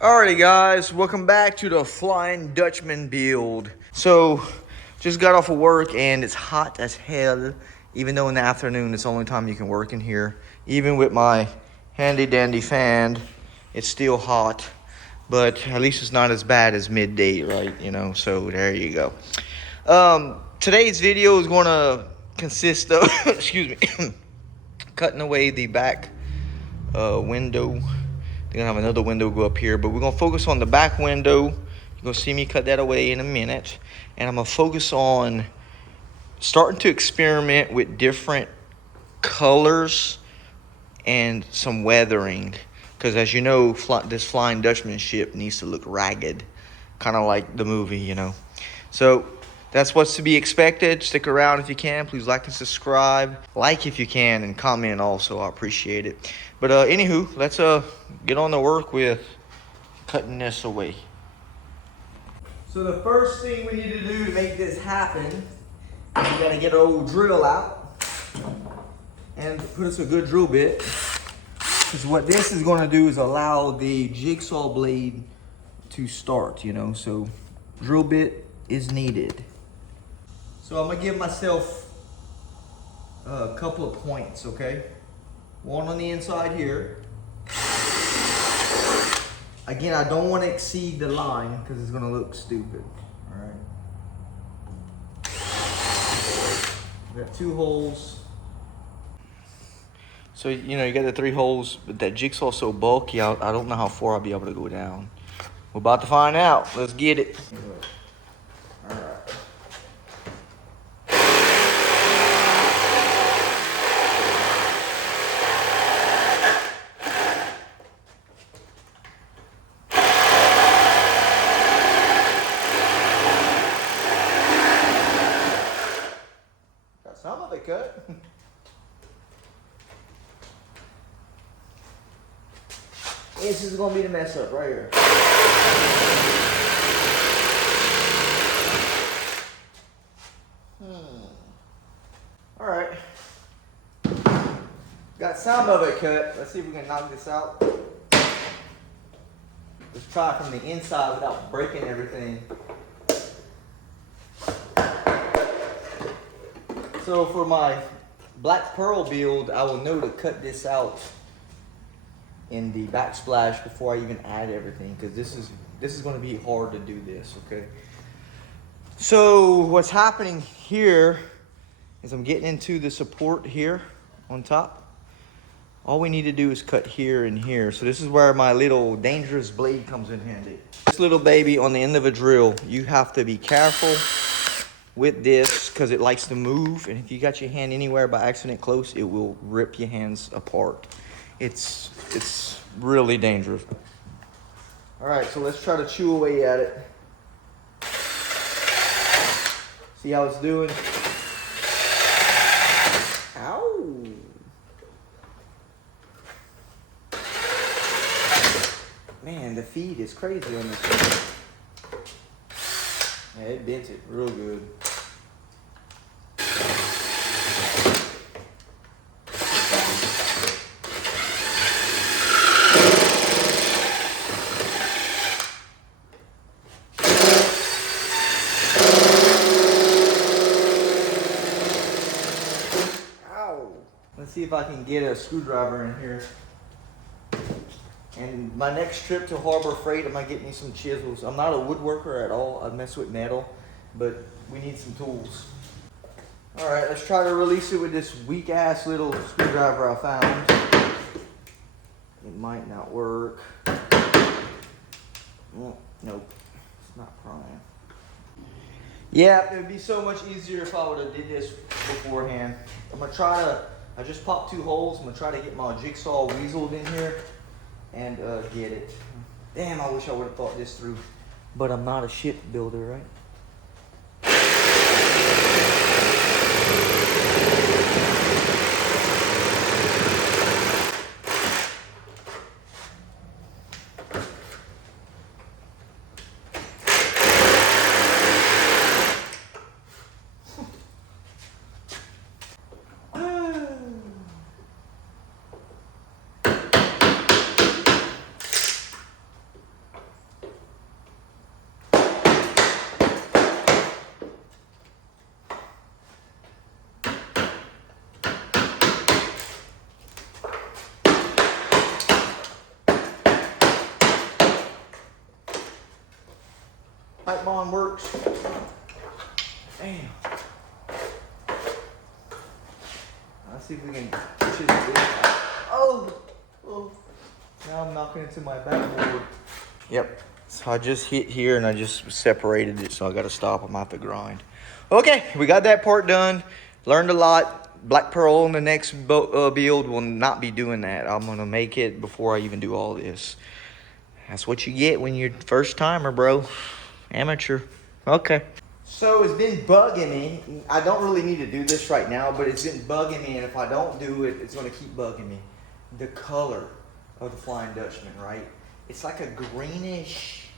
Alrighty guys, welcome back to the Flying Dutchman build. So, just got off of work and it's hot as hell. Even though in the afternoon it's the only time you can work in here. Even with my handy dandy fan, it's still hot. But at least it's not as bad as midday, right? You know, so there you go. Today's video is gonna consist of, excuse me, cutting away the back window. They're gonna have another window go up here, but we're gonna focus on the back window. You're gonna see me cut that away in a minute. And I'm gonna focus on starting to experiment with different colors and some weathering. Because as you know, this Flying Dutchman ship needs to look ragged, kind of like the movie, you know. So that's what's to be expected. Stick around if you can. Please like and subscribe. Like if you can, and comment also. I appreciate it. But anywho, let's get on to work with cutting this away. So the first thing we need to do to make this happen is we gotta get our old drill out and put us a good drill bit. Because what this is gonna do is allow the jigsaw blade to start, you know. So drill bit is needed. So I'm gonna give myself a couple of points, okay? One on the inside here. Again, I don't want to exceed the line because it's gonna look stupid. All right. We got 2 holes. So you know you got the 3 holes, but that jigsaw's so bulky, I don't know how far I'll be able to go down. We're about to find out. Let's get it. All right. Some of it cut. This is gonna be the mess up right here. All right. Got some of it cut. Let's see if we can knock this out. Let's try from the inside without breaking everything. So for my black pearl build, I will know to cut this out in the backsplash before I even add everything, because this is going to be hard to do this, okay? So what's happening here is I'm getting into the support here on top. All we need to do is cut here and here. So this is where my little dangerous blade comes in handy. This little baby on the end of a drill, you have to be careful with this because it likes to move, and if you got your hand anywhere by accident close, it will rip your hands apart. It's really dangerous. All right, so let's try to chew away at it. See how it's doing? Ow! Man, the feed is crazy on this thing. Yeah, it bent it real good. Ow! Let's see if I can get a screwdriver in here. And my next trip to Harbor Freight, I might get me some chisels. I'm not a woodworker at all. I mess with metal, but we need some tools. All right, let's try to release it with this weak ass little screwdriver I found. It might not work. Nope, it's not prying. Yeah, it would be so much easier if I would have did this beforehand. I just popped 2 holes. I'm gonna try to get my jigsaw weaseled in here and get it. Damn, I wish I would have thought this through. But I'm not a ship builder, right? bond works. Damn. Let's see if we can push it this way. Oh! Now I'm knocking into my backboard. Yep. So I just hit here and I just separated it, so I got to stop. I'm about to grind. Okay, we got that part done. Learned a lot. Black Pearl on the next build will not be doing that. I'm going to make it before I even do all this. That's what you get when you're first timer, bro. Amateur. Okay. So it's been bugging me. I don't really need to do this right now, but it's been bugging me, and if I don't do it, it's going to keep bugging me. The color of the Flying Dutchman, right? It's like a greenish,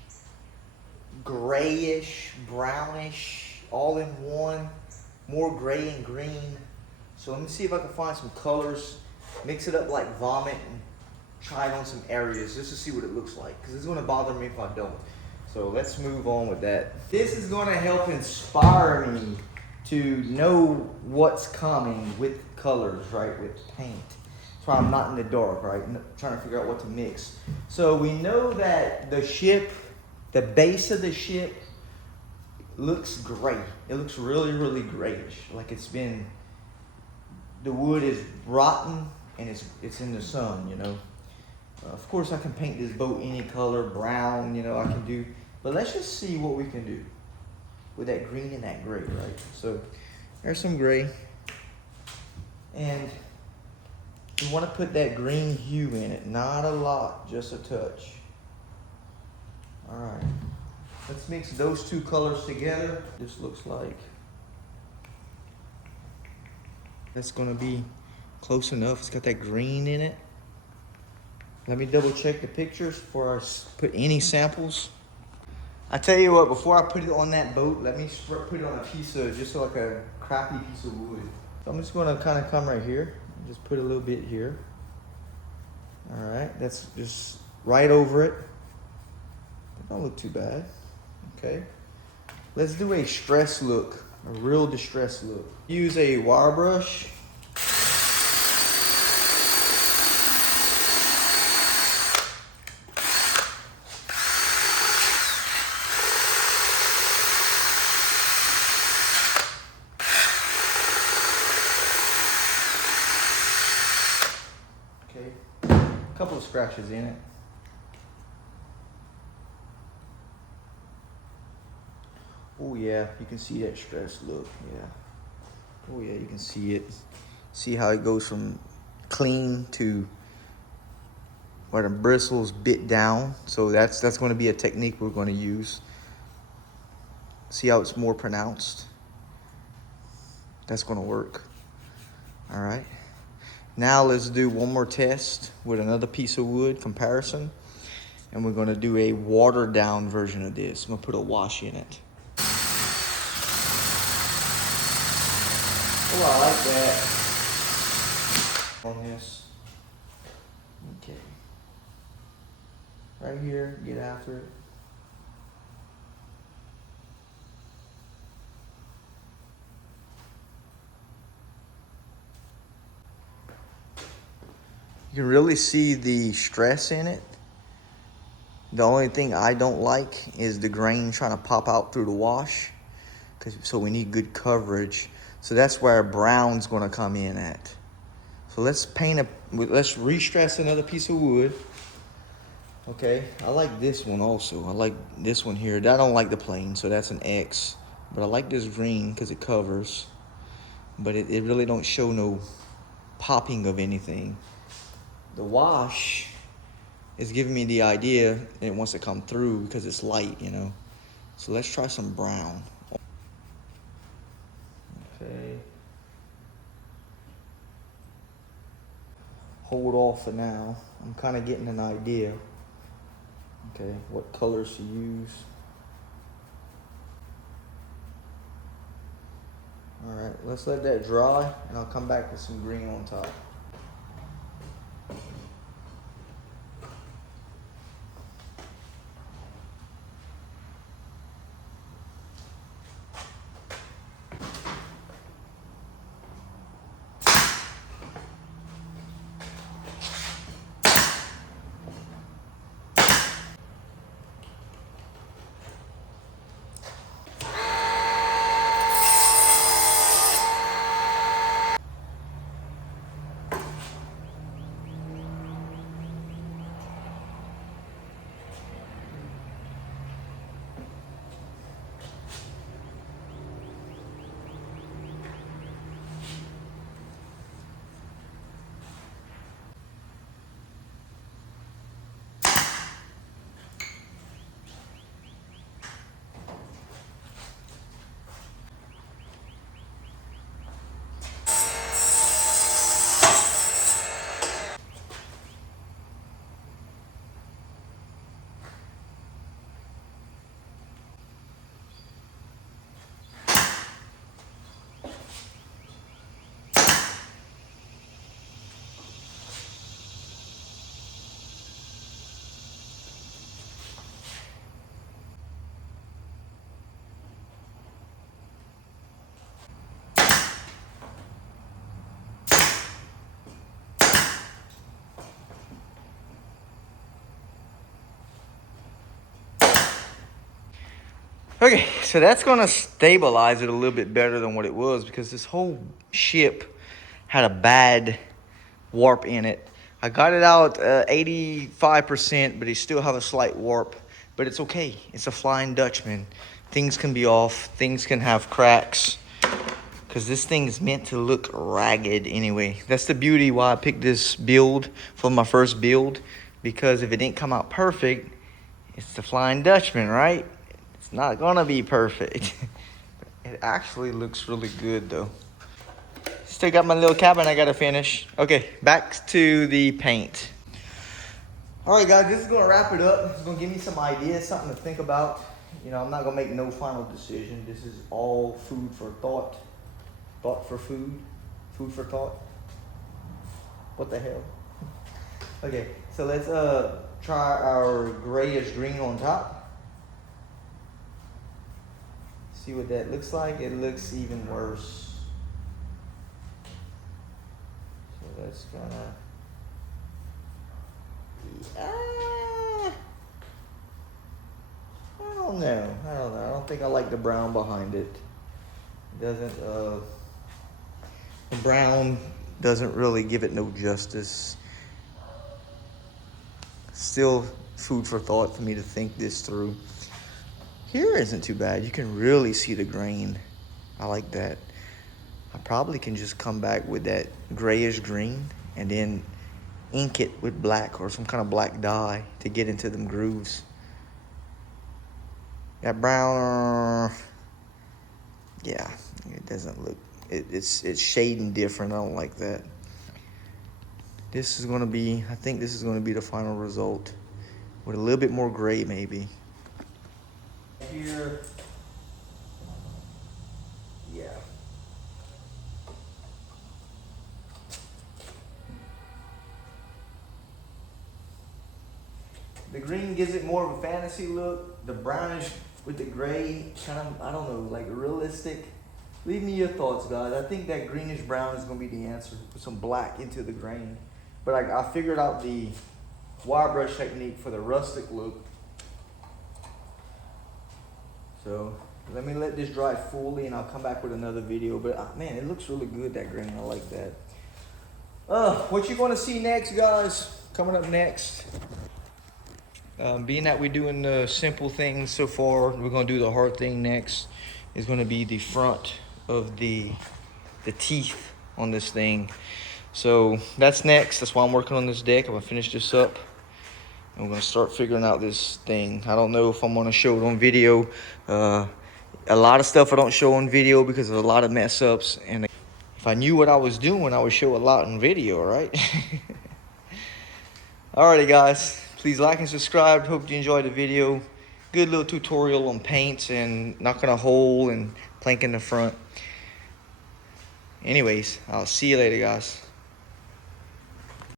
grayish, brownish, all in one. More gray and green. So let me see if I can find some colors, mix it up like vomit, and try it on some areas just to see what it looks like, because it's going to bother me if I don't. So let's move on with that. This is going to help inspire me to know what's coming with colors, right, with paint. That's why I'm not in the dark, right, trying to figure out what to mix. So we know that the ship, the base of the ship looks gray. It looks really, really grayish, like it's been, the wood is rotten and it's in the sun, you know. Of course I can paint this boat any color, brown, you know, I can do. But let's just see what we can do with that green and that gray, right? So there's some gray. And we want to put that green hue in it. Not a lot, just a touch. All right. Let's mix those two colors together. This looks like that's going to be close enough. It's got that green in it. Let me double check the pictures before I put any samples. I tell you what, before I put it on that boat, let me put it on a piece of, just like a crappy piece of wood. So I'm just gonna kind of come right here, and just put a little bit here. All right, that's just right over it. That don't look too bad, okay. Let's do a stress look, a real distress look. Use a wire brush. A couple of scratches in it. Oh yeah, you can see that stress look, yeah. Oh yeah, you can see it. See how it goes from clean to where the bristles bit down. So that's going to be a technique we're going to use. See how it's more pronounced? That's going to work. All right. Now let's do one more test with another piece of wood comparison. And we're going to do a watered down version of this. I'm going to put a wash in it. Oh, I like that. On this. Okay. Right here, get after it. You can really see the stress in it. The only thing I don't like is the grain trying to pop out through the wash. So we need good coverage. So that's where brown's gonna come in at. So let's let's re-stress another piece of wood. Okay, I like this one also. I like this one here. I don't like the plain, so that's an X. But I like this green because it covers. But it really don't show no popping of anything. The wash is giving me the idea that it wants to come through because it's light, you know. So let's try some brown. Okay. Hold off for now. I'm kind of getting an idea. Okay, what colors to use. All right, let's let that dry and I'll come back with some green on top. Okay, so that's gonna stabilize it a little bit better than what it was, because this whole ship had a bad warp in it. I got it out 85%, but it still have a slight warp, but it's okay. It's a Flying Dutchman. Things can be off, things can have cracks, because this thing is meant to look ragged anyway. That's the beauty why I picked this build for my first build, because if it didn't come out perfect, it's the Flying Dutchman, right? It's not gonna be perfect. It actually looks really good though. Still got my little cabin I gotta finish. Okay, back to the paint. All right, guys, this is gonna wrap it up. It's gonna give me some ideas, something to think about. You know, I'm not gonna make no final decision. This is all food for thought. Thought for food. Food for thought. What the hell? Okay, so let's try our grayish green on top. See what that looks like. It looks even worse. So that's gonna. I don't know. I don't think I like the brown behind it. Doesn't the brown doesn't really give it no justice. Still food for thought for me to think this through. Here isn't too bad. You can really see the grain. I like that. I probably can just come back with that grayish green and then ink it with black or some kind of black dye to get into them grooves. That brown, yeah, it doesn't look, it's shading different. I don't like that. This is gonna be, I think this is gonna be the final result with a little bit more gray maybe. Here, yeah. The green gives it more of a fantasy look. The brownish with the gray, kind of, I don't know, like realistic. Leave me your thoughts, guys. I think that greenish brown is gonna be the answer. Put some black into the grain. But I figured out the wire brush technique for the rustic look. So let me let this dry fully and I'll come back with another video. But man, it looks really good, that green. I like that. What you gonna see next, guys? Coming up next. Being that we're doing the simple things so far, we're gonna do the hard thing next. Is gonna be the front of the teeth on this thing. So that's next. That's why I'm working on this deck. I'm gonna finish this up. I'm gonna start figuring out this thing. I don't know if I'm gonna show it on video. A lot of stuff I don't show on video because of a lot of mess ups. And if I knew what I was doing, I would show a lot on video, right? Alrighty, guys. Please like and subscribe. Hope you enjoyed the video. Good little tutorial on paints and knocking a hole and planking the front. Anyways, I'll see you later, guys.